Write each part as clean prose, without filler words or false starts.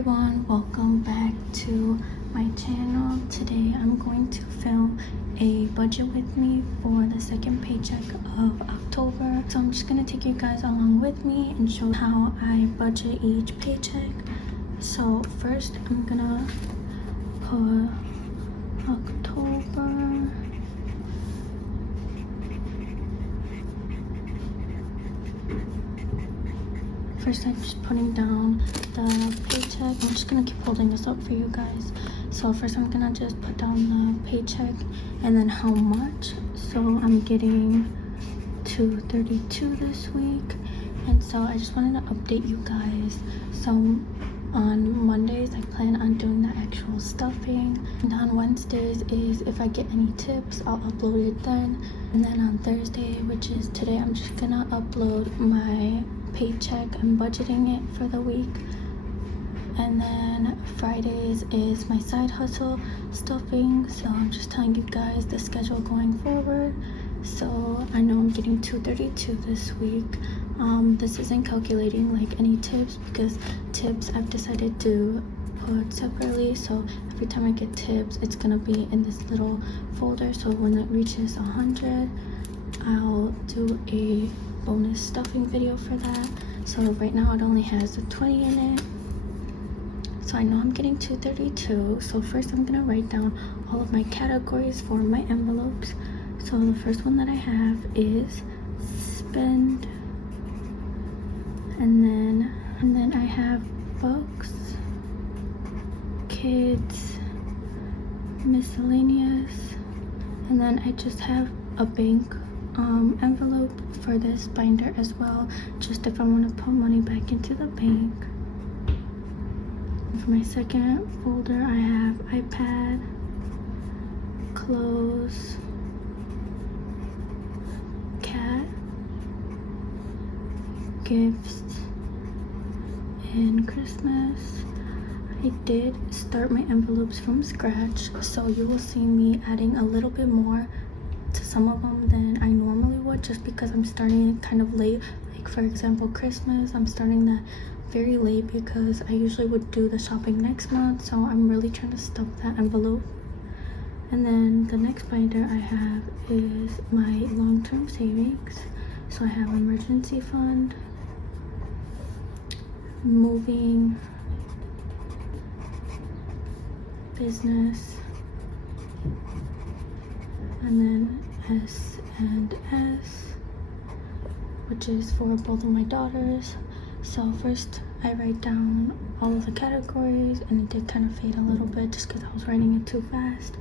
everyone, welcome back to my channel. Today I'm going to film a budget with me for the second paycheck of October. So I'm just gonna take you guys along with me and show how I budget each paycheck. So first I'm gonna put October. First, I'm just putting down the paycheck. I'm just gonna keep holding this up for you guys. So first I'm gonna just put down the paycheck and then how much. So I'm getting $232 this week, and so I just wanted to update you guys. So on Mondays I plan on doing the actual stuffing, and on Wednesdays is if I get any tips I'll upload it then, and then on Thursday, which is today, I'm just gonna upload my paycheck. I'm budgeting it for the week. And then Fridays is my side hustle stuffing. So I'm just telling you guys the schedule going forward. So I know I'm getting $232 this week. This isn't calculating like any tips, because tips I've decided to put separately. So every time I get tips, it's gonna be in this little folder. So when it reaches 100, I'll do a bonus stuffing video for that. So right now it only has a 20 in it. So I know I'm getting $232. So first I'm gonna write down all of my categories for my envelopes. So the first one that I have is spend, and then I have books, kids, miscellaneous, and then I just have a bank envelope for this binder as well, just if I want to put money back into the bank. For my second folder I have iPad, clothes, cat, gifts, and Christmas. I did start my envelopes from scratch, so you will see me adding a little bit more to some of them than I normally would, just because I'm starting it kind of late. Like for example, Christmas, I'm starting that very late because I usually would do the shopping next month. So I'm really trying to stuff that envelope. And then the next binder I have is my long-term savings. So I have emergency fund, moving, business, and then S&S, which is for both of my daughters. So first I write down all of the categories, and it did kind of fade a little bit just because I was writing it too fast.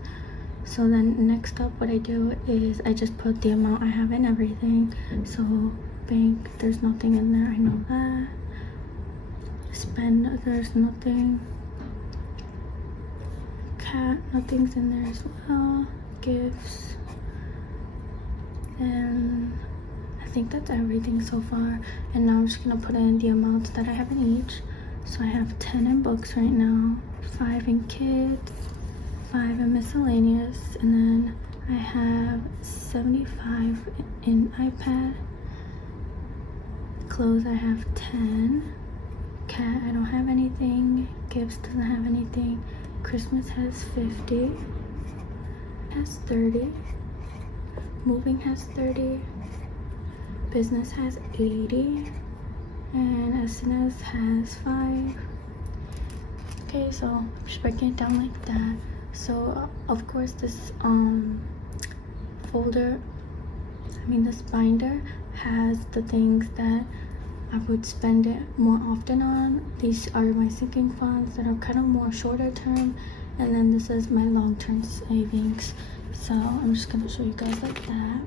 So then next up, what I do is I just put the amount I have in everything. So bank, there's nothing in there, I know that. Spend, there's nothing. Cat, nothing's in there as well. Gifts, and I think that's everything so far. And now I'm just gonna put in the amounts that I have in each. So I have 10 in books right now, 5 in kids, 5 in miscellaneous, and then I have 75 in iPad. Clothes, I have 10. Cat, I don't have anything. Gifts doesn't have anything. Christmas has 50. Has 30. Moving has 30. Business has 80. And S&S has 5. Okay, so I'm just breaking it down like that. So of course this this binder has the things that I would spend it more often on. These are my sinking funds that are kind of more shorter term, and then this is my long-term savings. So I'm just gonna show you guys like that.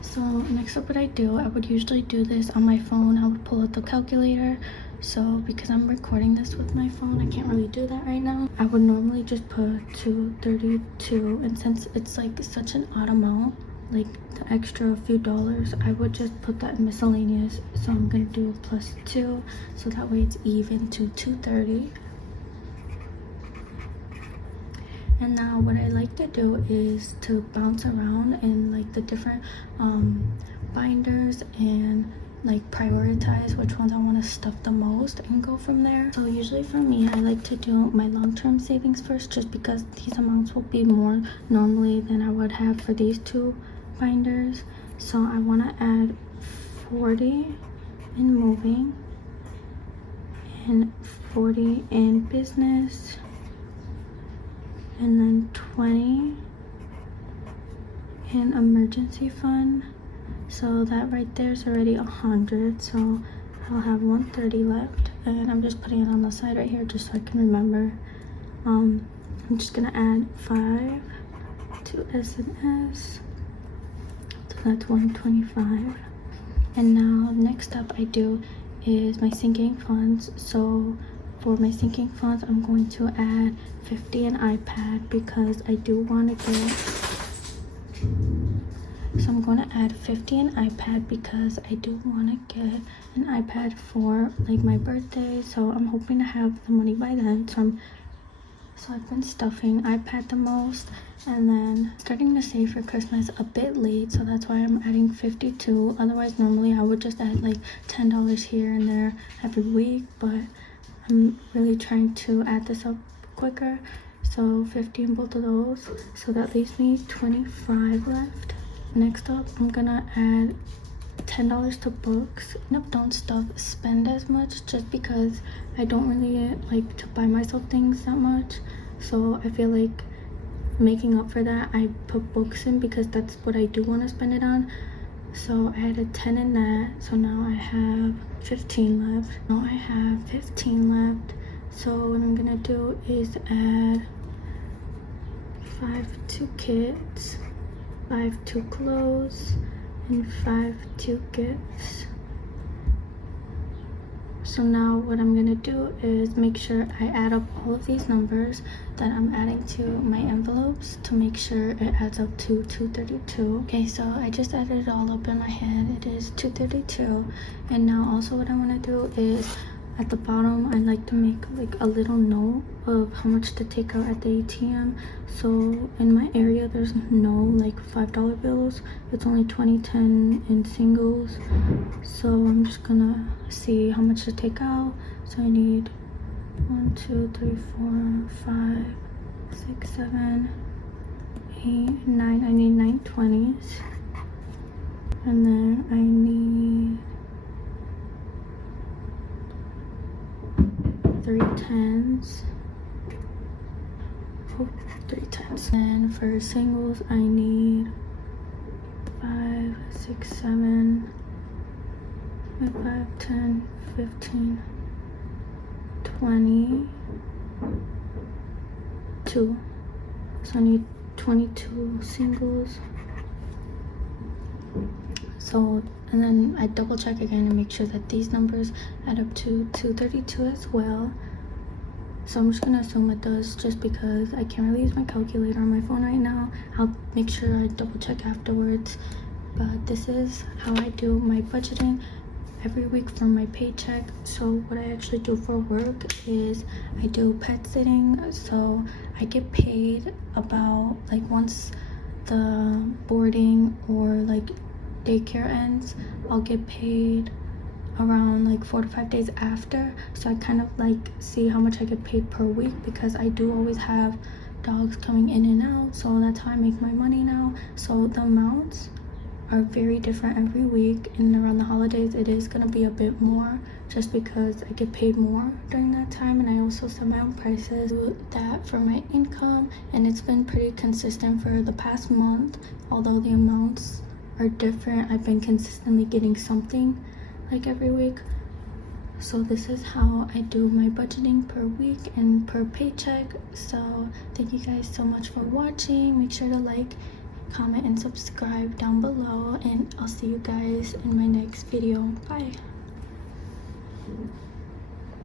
So next up, what I do, I would usually do this on my phone. I would pull out the calculator. So because I'm recording this with my phone, I can't really do that right now. I would normally just put $232, and since it's like such an odd amount, like the extra few dollars, I would just put that in miscellaneous. So I'm gonna do +2, so that way it's even to $230. And now what I like to do is to bounce around in like the different binders and like prioritize which ones I want to stuff the most and go from there. So usually for me, I like to do my long-term savings first, just because these amounts will be more normally than I would have for these two binders. So I want to add 40 in moving and 40 in business, and then 20 in emergency fund. So that right there is already 100, so I'll have 130 left, and I'm just putting it on the side right here just so I can remember. I'm just gonna add 5 to S&S, so that's 125. And now next up I do is my sinking funds. So for my sinking funds, I'm going to add 50 in iPad because I do want to get, so I'm going to add 50 in iPad because I do want to get an iPad for like my birthday. So I'm hoping to have the money by then. So I've been stuffing iPad the most, and then starting to save for Christmas a bit late, so that's why I'm adding 52. Otherwise, normally I would just add like $10 here and there every week, but I'm really trying to add this up quicker. So 50 in both of those, so that leaves me 25 left. Next up, I'm gonna add $10 to books. Nope, don't spend as much, just because I don't really like to buy myself things that much. So I feel like making up for that, I put books in because that's what I do want to spend it on. So I added 10 in that, so now I have 15 left. Now I have 15 left. So what I'm gonna do is add 5 to kits, 5 to clothes, and 5 to gifts. So now what I'm gonna do is make sure I add up all of these numbers that I'm adding to my envelopes to make sure it adds up to 232. Okay, so I just added it all up in my head. It is 232. And now also what I want to do is at the bottom, I like to make like a little note of how much to take out at the ATM. So in my area, there's no like $5 bills. It's only 20, 10 in singles. So I'm just gonna see how much to take out. So I need 1, 2, 3, 4, 5, 6, 7, 8, 9. I need 9 20s. And then I need 3 10s. Oh, 3 10s. And for singles, I need 5, 6, 7, 5, 10, 15, 20, 2. So I need 22 singles. So, and then I double check again and make sure that these numbers add up to 232 as well. So I'm just gonna assume it does, just because I can't really use my calculator on my phone right now. I'll make sure I double check afterwards. But this is how I do my budgeting every week for my paycheck. So what I actually do for work is I do pet sitting. So I get paid about like once the boarding or like daycare ends, I'll get paid around like 4 to 5 days after. So I kind of like see how much I get paid per week, because I do always have dogs coming in and out. So that's how I make my money now. So the amounts are very different every week, and around the holidays it is gonna be a bit more, just because I get paid more during that time, and I also set my own prices with that for my income. And it's been pretty consistent for the past month. Although the amounts are different, I've been consistently getting something like every week. So this is how I do my budgeting per week and per paycheck. So thank you guys so much for watching. Make sure to like, comment, and subscribe down below, and I'll see you guys in my next video. Bye.